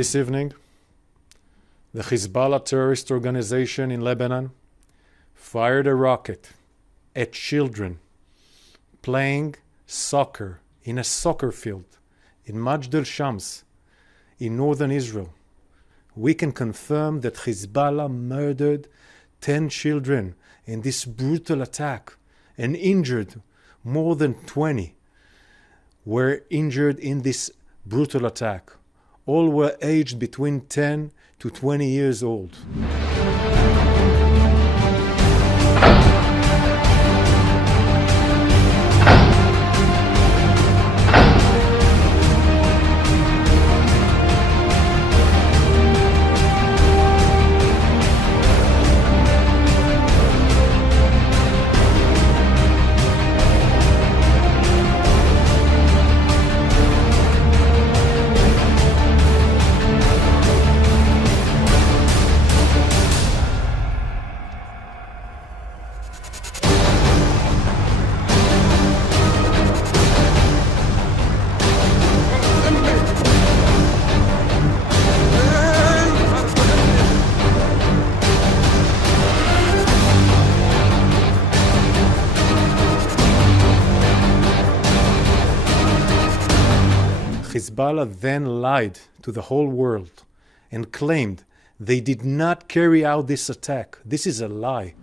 This evening, the Hezbollah terrorist organization in Lebanon fired a rocket at children playing soccer in a soccer field in Majd al-Shams in northern Israel. We can confirm that Hezbollah murdered 10 children in this brutal attack and injured more than 20 were injured in this brutal attack. All were aged between 10 to 20 years old. Hezbollah then lied to the whole world and claimed they did not carry out this attack. This is a lie.